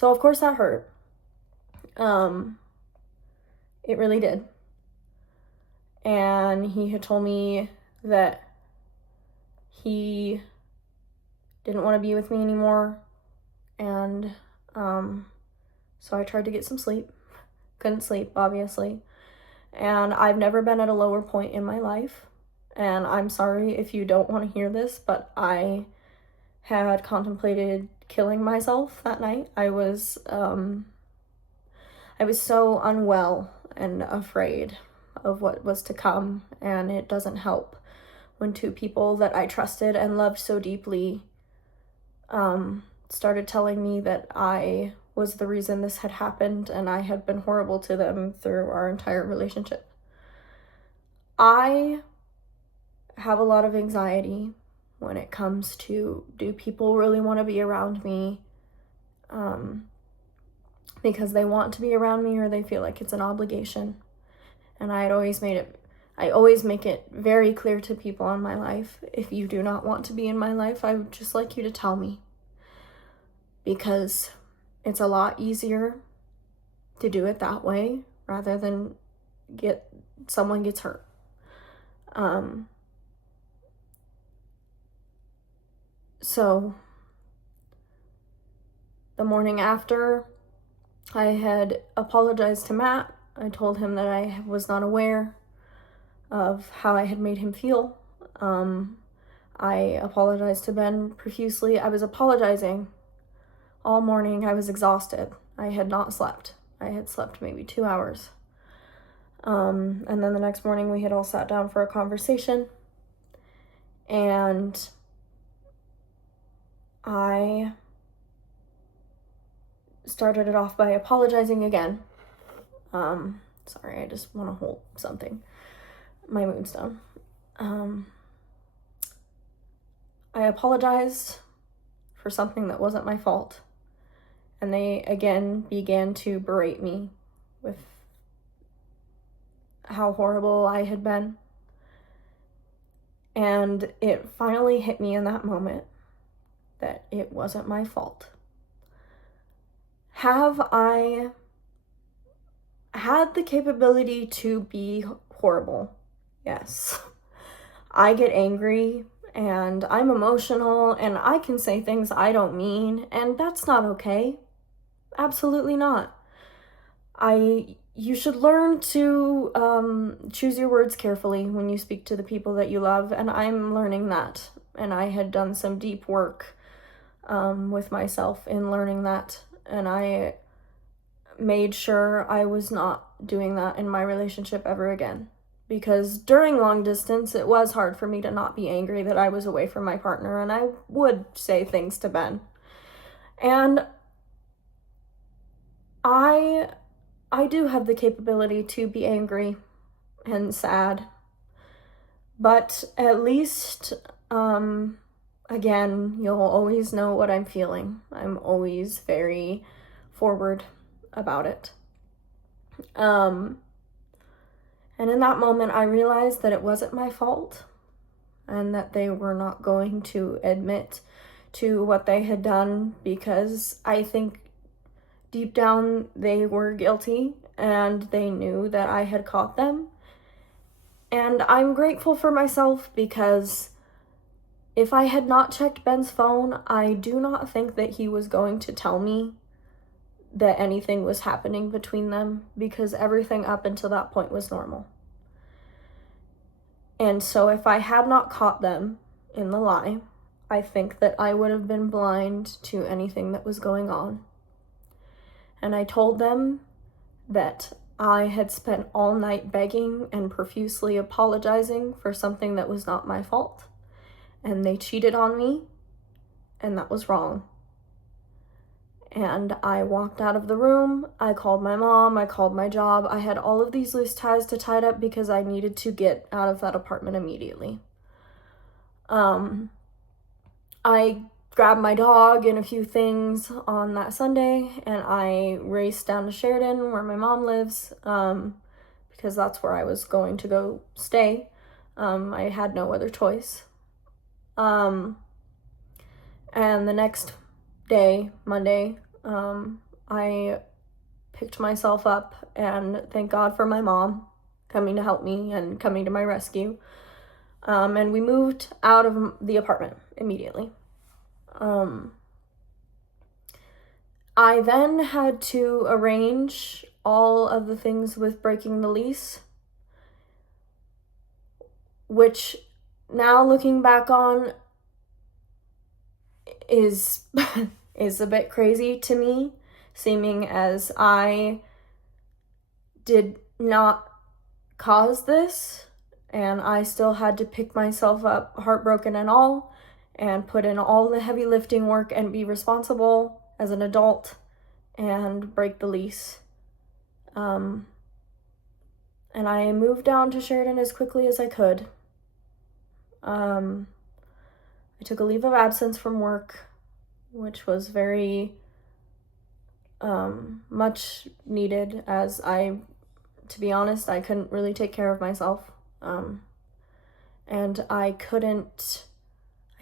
So of course that hurt. It really did. And he had told me that he didn't want to be with me anymore. And so I tried to get some sleep. Couldn't sleep, obviously. And I've never been at a lower point in my life. And I'm sorry if you don't want to hear this, but I had contemplated killing myself that night. I was so unwell and afraid of what was to come, and it doesn't help when two people that I trusted and loved so deeply started telling me that I was the reason this had happened and I had been horrible to them through our entire relationship. I have a lot of anxiety when it comes to, do people really want to be around me because they want to be around me or they feel like it's an obligation. And I always make it very clear to people in my life, if you do not want to be in my life, I would just like you to tell me, because it's a lot easier to do it that way rather than someone gets hurt. So the morning after, I had apologized to Matt. I told him that I was not aware of how I had made him feel. I apologized to Ben profusely. I was apologizing all morning. I was exhausted. I had not slept. I had slept maybe 2 hours. And then the next morning we had all sat down for a conversation, and I started it off by apologizing again. Sorry, I just want to hold something. My mood's down. I apologized for something that wasn't my fault. And they again began to berate me with how horrible I had been. And it finally hit me in that moment that it wasn't my fault. Have I had the capability to be horrible? Yes. I get angry and I'm emotional and I can say things I don't mean, and that's not okay. Absolutely not. You should learn to choose your words carefully when you speak to the people that you love, and I'm learning that. And I had done some deep work with myself in learning that, and I made sure I was not doing that in my relationship ever again. Because during long distance, it was hard for me to not be angry that I was away from my partner, and I would say things to Ben. And I do have the capability to be angry and sad, but at least, again, you'll always know what I'm feeling. I'm always very forward about it. And in that moment, I realized that it wasn't my fault and that they were not going to admit to what they had done, because I think deep down they were guilty and they knew that I had caught them. And I'm grateful for myself, because if I had not checked Ben's phone, I do not think that he was going to tell me that anything was happening between them, because everything up until that point was normal. And so if I had not caught them in the lie, I think that I would have been blind to anything that was going on. And I told them that I had spent all night begging and profusely apologizing for something that was not my fault. And they cheated on me, and that was wrong. And I walked out of the room. I called my mom. I called my job. I had all of these loose ties to tie up because I needed to get out of that apartment immediately. I grabbed my dog and a few things on that Sunday, and I raced down to Sheridan, where my mom lives, because that's where I was going to go stay. I had no other choice. And the next day, Monday, I picked myself up, and thank God for my mom coming to help me and coming to my rescue. And we moved out of the apartment immediately. I then had to arrange all of the things with breaking the lease, which now looking back on is is a bit crazy to me, seeming as I did not cause this, and I still had to pick myself up, heartbroken and all, and put in all the heavy lifting work and be responsible as an adult and break the lease. And I moved down to Sheridan as quickly as I could. I took a leave of absence from work, which was very much needed, as to be honest, I couldn't really take care of myself. And I couldn't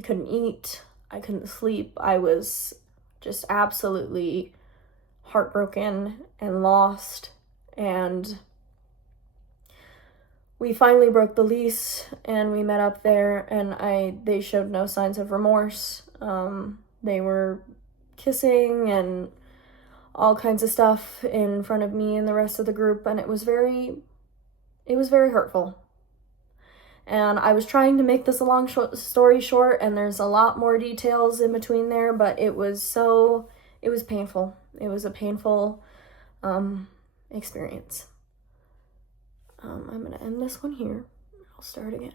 eat, I couldn't sleep. I was just absolutely heartbroken and lost. And we finally broke the lease, and we met up there, and they showed no signs of remorse. They were kissing and all kinds of stuff in front of me and the rest of the group, and it was very hurtful. And I was trying to make this a long story short, and there's a lot more details in between there, but it was painful. It was a painful experience. I'm gonna end this one here. I'll start again.